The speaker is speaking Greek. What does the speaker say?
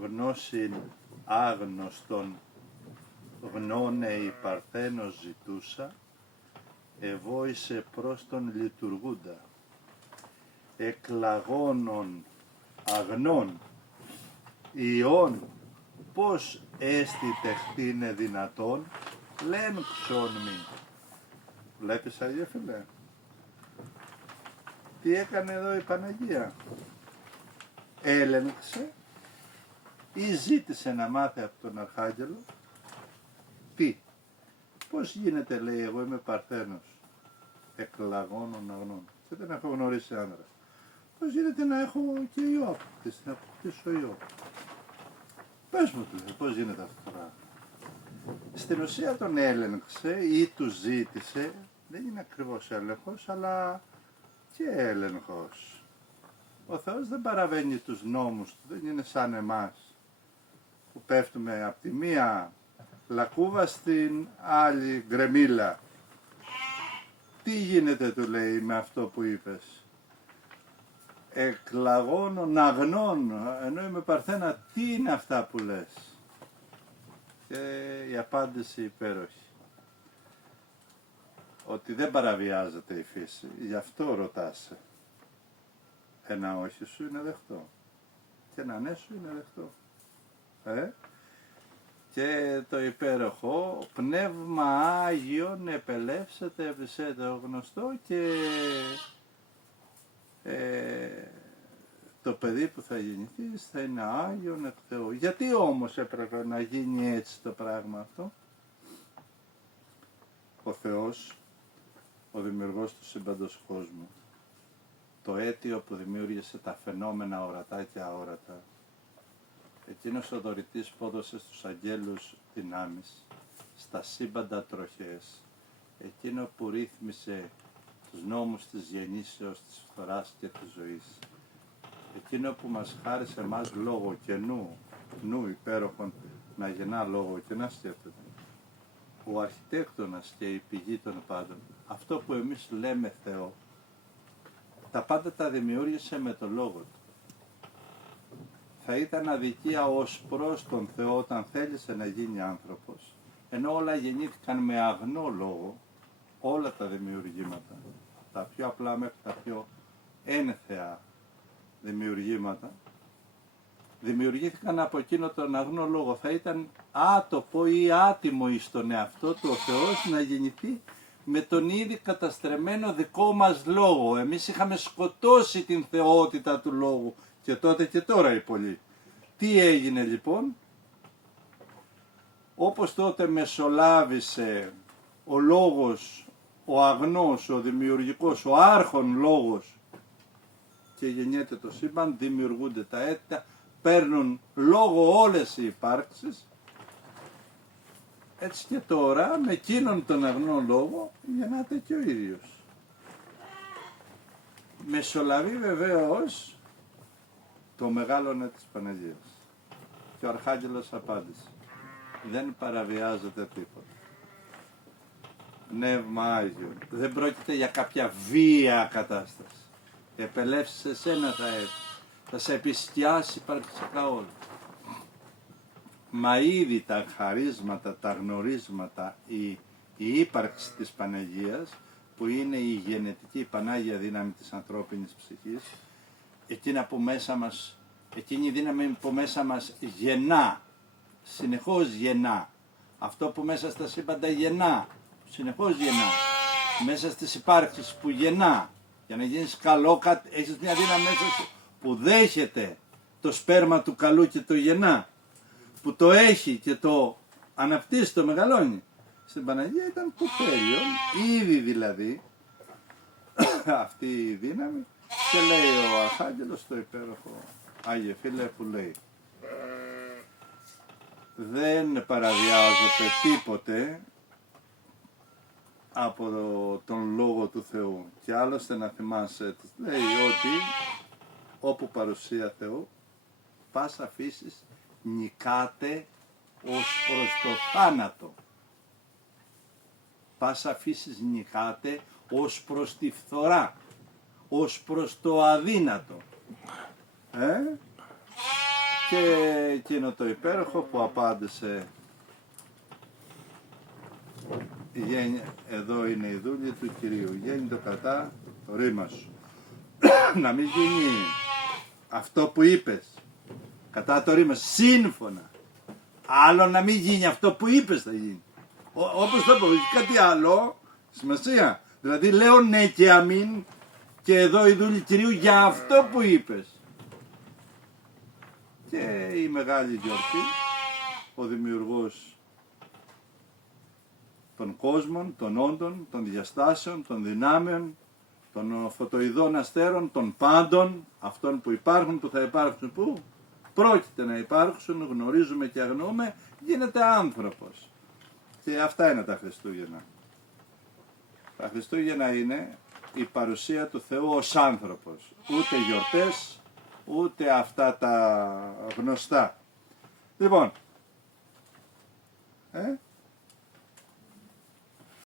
γνώσιν άγνωστον γνώνε η Παρθένος ζητούσα, ευόησε προς τον λειτουργούντα. Εκλαγώνων αγνών ιών, πώς έστι τεχτήνε δυνατόν, λεν ξόνμη. Βλέπεις Άγιε φίλε, τι έκανε εδώ η Παναγία? Έλεγξε ή ζήτησε να μάθει από τον Αρχάγγελο τι, πώς γίνεται, λέει, εγώ είμαι Παρθένος εκλαγώνων αγνών και δεν έχω γνωρίσει άντρα. Πώς γίνεται να έχω και ιό, να αποκτήσω ιό? Πες μου, πώς γίνεται αυτό το πράγμα? Στην ουσία τον έλεγξε ή του ζήτησε, δεν είναι ακριβώς έλεγχος, αλλά και έλεγχος. Ο Θεός δεν παραβαίνει τους νόμους του, δεν είναι σαν εμάς που πέφτουμε από τη μία λακκούβα στην άλλη γκρεμίλα. Τι γίνεται, του λέει, με αυτό που είπες? Εκλαγώνων αγνών, ενώ είμαι Παρθένα, τι είναι αυτά που λες? Και η απάντηση υπέροχη, ότι δεν παραβιάζεται η φύση, γι' αυτό ρωτάσαι. Ένα όχι σου είναι δεχτό και ένα ναι σου είναι δεχτό. Και το υπέροχο πνεύμα Άγιον επελεύσετε ευσέτω γνωστό, και το παιδί που θα γεννηθεί θα είναι Άγιον εκ Θεού. Γιατί όμως έπρεπε να γίνει έτσι το πράγμα αυτό? Ο Θεός, ο δημιουργός του σύμπαντος κόσμου, το αίτιο που δημιούργησε τα φαινόμενα ορατά και αόρατα, εκείνος ο δωρητής που έδωσε στους αγγέλους δυνάμεις, στα σύμπαντα τροχές, εκείνο που ρύθμισε τους νόμους της γεννήσεως, της φθοράς και της ζωής, εκείνο που μας χάρισε εμάς λόγο και νου υπέροχον να γεννά λόγο και να σκέφτεται, ο αρχιτέκτονας και η πηγή των πάντων, αυτό που εμείς λέμε Θεό, τα πάντα τα δημιούργησε με το λόγο του. Θα ήταν αδικία ως προς τον Θεό όταν θέλησε να γίνει άνθρωπος, ενώ όλα γεννήθηκαν με αγνό λόγο, όλα τα δημιουργήματα, τα πιο απλά μέχρι τα πιο ένθεα δημιουργήματα, δημιουργήθηκαν από εκείνο τον αγνό λόγο. Θα ήταν άτοπο ή άτιμο εις τον εαυτό του ο Θεός να γεννηθεί με τον ήδη καταστρεμμένο δικό μας λόγο. Εμείς είχαμε σκοτώσει την θεότητα του λόγου και τότε και τώρα οι πολλοί. Τι έγινε λοιπόν? Όπως τότε μεσολάβησε ο λόγος, ο αγνός, ο δημιουργικός, ο άρχον λόγος, και γεννιέται το σύμπαν, δημιουργούνται τα αίτια, παίρνουν λόγο όλες οι υπάρξεις. Έτσι και τώρα με εκείνον τον αγνό λόγο γεννάται και ο ίδιος. Μεσολαβεί βεβαίως το μεγάλο ναι της Παναγίας. Και ο Αρχάγγελος απάντησε, δεν παραβιάζεται τίποτα. Πνεύμα Άγιο, δεν πρόκειται για κάποια βία κατάσταση. Επελεύσεις εσένα θα σε επισκιάσει πρακτικά όλα. Μα ήδη τα χαρίσματα, τα γνωρίσματα, η ύπαρξη της Παναγίας, που είναι η γενετική, η Πανάγια δύναμη της ανθρώπινης ψυχής, εκείνη η δύναμη που μέσα μας γεννά, συνεχώς γεννά, αυτό που μέσα στα σύμπαντα γεννά, συνεχώς γεννά, μέσα στις υπάρξεις που γεννά, για να γίνεις καλό, έχεις μια δύναμη μέσα σου που δέχεται το σπέρμα του καλού και το γεννά, που το έχει και το αναπτύσσει, το μεγαλώνει. Στην Παναγία ήταν το τέλειο, ήδη δηλαδή αυτή η δύναμη, και λέει ο Αρχάγγελος το υπέροχο Άγιε Φίλε που λέει, δεν παραβιάζεται τίποτε από τον Λόγο του Θεού. Και άλλωστε να θυμάσαι, λέει ότι όπου παρουσία Θεού, πάσα φύσης νικάται ως προς το θάνατο. Πάσα φύσης νικάται ως προς τη φθορά, ως προς το αδύνατο. Και εκείνο το υπέροχο που απάντησε, εδώ είναι η δούλη του Κυρίου, γέννη το κατά το ρήμα σου. Να μην γίνει αυτό που είπες, κατά το ρήμα, σύμφωνα. Άλλο να μην γίνει αυτό που είπες θα γίνει. Όπως το πω, κάτι άλλο, σημασία. Δηλαδή λέω ναι και αμήν και εδώ η δούλη Κυρίου για αυτό που είπες. Και η μεγάλη γιορτή, ο δημιουργός των κόσμων, των όντων, των διαστάσεων, των δυνάμεων, των φωτοειδών αστέρων, των πάντων, αυτών που υπάρχουν, που θα υπάρξουν, που πρόκειται να υπάρξουν, γνωρίζουμε και αγνοούμε, γίνεται άνθρωπος. Και αυτά είναι τα Χριστούγεννα. Τα Χριστούγεννα είναι η παρουσία του Θεού ως άνθρωπος. Ούτε γιορτές, ούτε αυτά τα γνωστά. Λοιπόν,